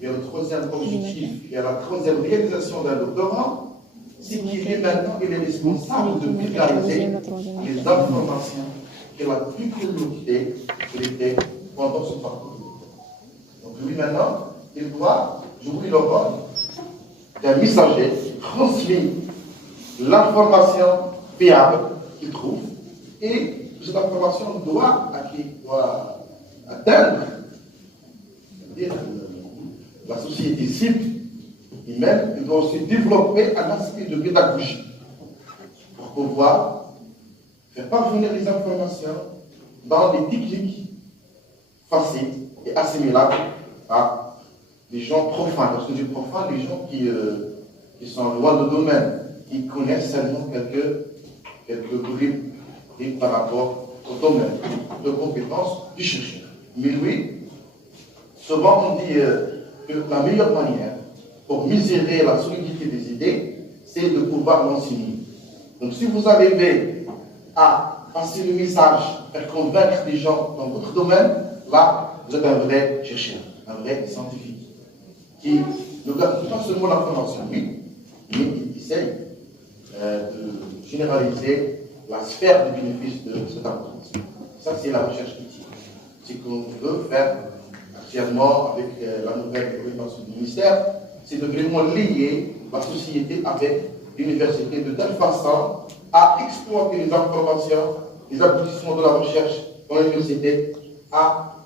le troisième objectif et à la troisième réalisation d'un doctorat, c'est qu'il est maintenant il est responsable de vulgariser les informations qu'il a pu collecter pendant ce parcours. Donc lui maintenant, il doit jouer le rôle d'un messager qui transmet l'information fiable qu'il trouve et cette information doit atteindre la société cible et même il doit aussi développer un aspect de pédagogie pour pouvoir faire parvenir les informations dans des techniques faciles et assimilables à des gens profanes. Lorsque je dis profanes, des gens qui sont loin du domaine, qui connaissent seulement quelques bribes par rapport au domaine de compétences du chercheur. Mais oui, souvent on dit que la meilleure manière pour mesurer la solidité des idées, c'est de pouvoir l'enseigner. Donc si vous arrivez à passer le message, faire convaincre des gens dans votre domaine, là, vous êtes un vrai chercheur, un vrai scientifique, qui ne garde pas seulement l'information, oui, mais qui essaye de généraliser la sphère de bénéfice de cette information. Ça, c'est la recherche éthique. C'est ce qu'on veut faire actuellement avec la nouvelle orientation du ministère, c'est de vraiment lier la société avec l'université de telle façon à exploiter les informations, les aboutissements de la recherche dans l'université à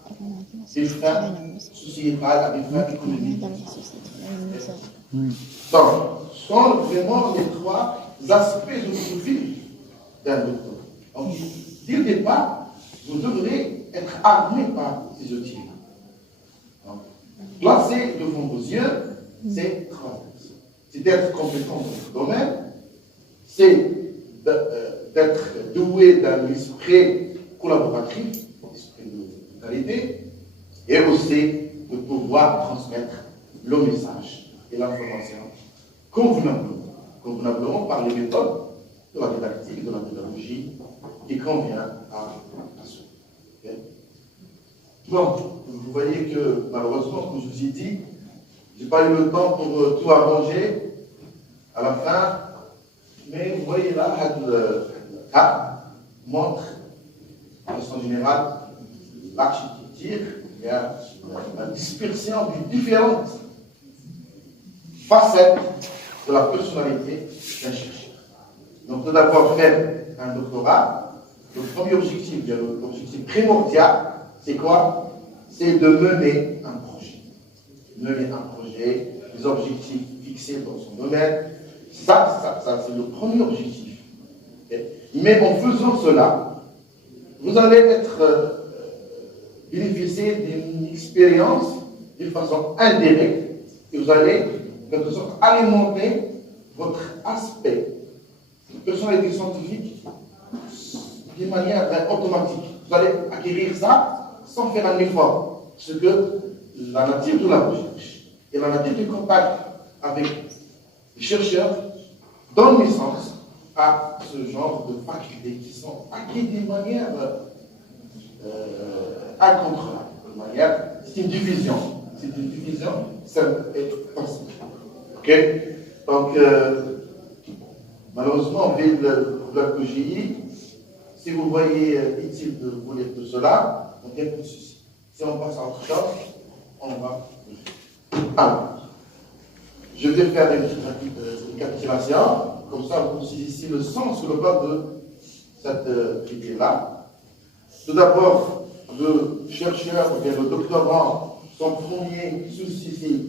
des fins sociétales, à des fins économiques. Donc, ce sont vraiment les trois aspects de profil d'un docteur. Donc, dès le départ, vous devrez être armé par ces outils. Placer devant vos yeux, c'est trois axes. C'est d'être compétent dans votre domaine, c'est d'être doué d'un esprit collaboratif, esprit de qualité, et aussi de pouvoir transmettre le message et l'information convenablement par les méthodes de la didactique, de la pédagogie qui convient à ceux. Okay? Bon, vous voyez que malheureusement, comme je vous ai dit, je n'ai pas eu le temps pour tout arranger à la fin, mais vous voyez là, le cas montre, de façon générale, l'architecture, il y a la dispersion des différentes facettes de la personnalité d'un chercheur. Donc, tout d'abord, faire un doctorat, le premier objectif, l'objectif primordial, c'est quoi? C'est de mener un projet. Mener un projet, les objectifs fixés dans son domaine. Ça c'est le premier objectif. Okay? Mais en faisant cela, vous allez bénéficier d'une expérience d'une façon indirecte et vous allez, en quelque sorte, alimenter votre aspect de personnalité scientifique d'une manière automatique. Vous allez acquérir ça sans faire un effort. Parce que la nature de la recherche et la nature du contact avec les chercheurs donne naissance à ce genre de facultés qui sont acquises d'une manière incontrôlable. C'est une division. C'est une division simple et facile. Ok? Donc, malheureusement, on vit le problème que j'ai eu. Si vous voyez utile de vous lire tout cela, on vient pour ceci. Si on passe à autre chose, on va. Alors, je vais faire une petite récapitulation, comme ça vous saisissez le sens sur le bas de cette idée-là. Tout d'abord, le chercheur, ou bien le doctorant, son premier souci, c'est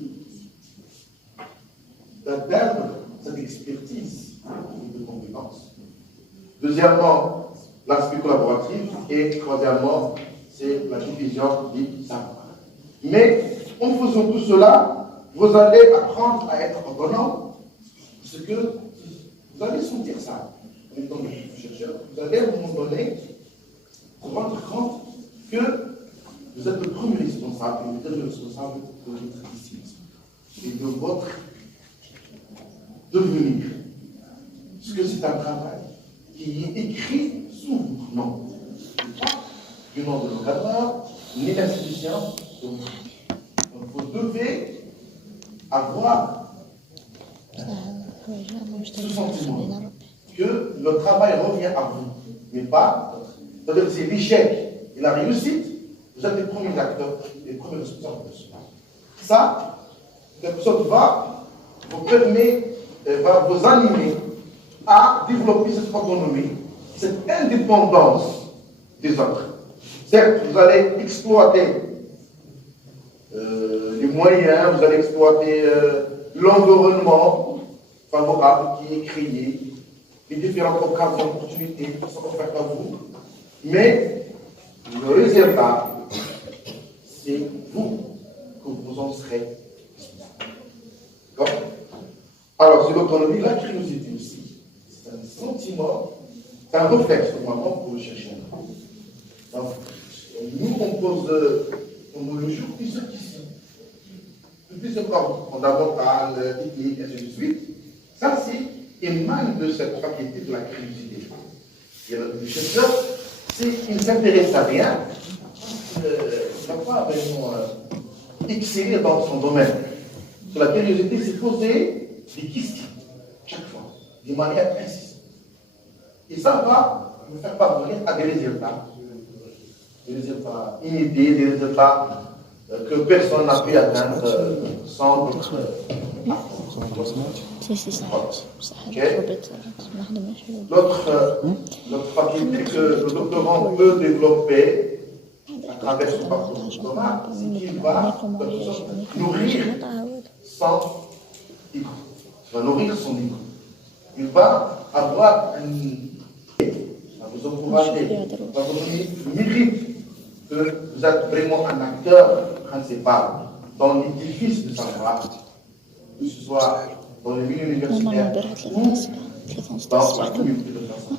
d'atteindre cette expertise de compétences. Deuxièmement, l'aspect collaboratif. Et troisièmement, c'est la division du savoir. Mais en faisant tout cela, vous allez apprendre à être autonome, parce que vous allez sentir ça. En étant chercheur, vous allez à un moment donné vous rendre compte que vous êtes le premier responsable, et vous êtes le responsable de votre discipline et de votre devenir. Parce que c'est un travail qui est écrit sous votre nom. Du nom de l'encadreur, ni l'institution de votre vie. vous devez avoir ce sentiment que le travail revient à vous, mais pas. C'est-à-dire que c'est l'échec et la réussite, vous êtes les premiers acteurs, les premiers responsables de cela. Ça, quelque chose va vous permettre, va vous animer à développer cette autonomie, cette indépendance des autres. Certes, vous allez exploiter les moyens, vous allez exploiter l'environnement favorable qui est créé, les différentes occasions, opportunités qui sont offertes à vous, mais le résultat, c'est vous que vous en serez. D'accord? Alors, c'est l'autonomie, la curiosité aussi. C'est un sentiment, c'est un réflexe normalement pour le chercher. Donc, nous, on pose le jour plusieurs questions. Plusieurs corps fondamentales, techniques, ainsi de suite. Ça, c'est émane de cette faculté de la curiosité. Et le chercheur, s'il ne s'intéresse à rien, il ne va pas vraiment exceller dans son domaine. Sur la curiosité, c'est poser des questions chaque fois, de manière précise. Et ça va nous faire parvenir à des résultats inédits, des résultats que personne n'a pu atteindre sans notre L'autre faculté que le doctorant peut développer à travers son parcours doctoral, c'est qu'il va nourrir son ego. Il va nourrir son ego. Il va avoir va vous encourager, va vous donner le mérite que vous êtes vraiment un acteur principal dans l'édifice de savoir, que ce soit dans le milieu universitaire ou dans la communauté de façon.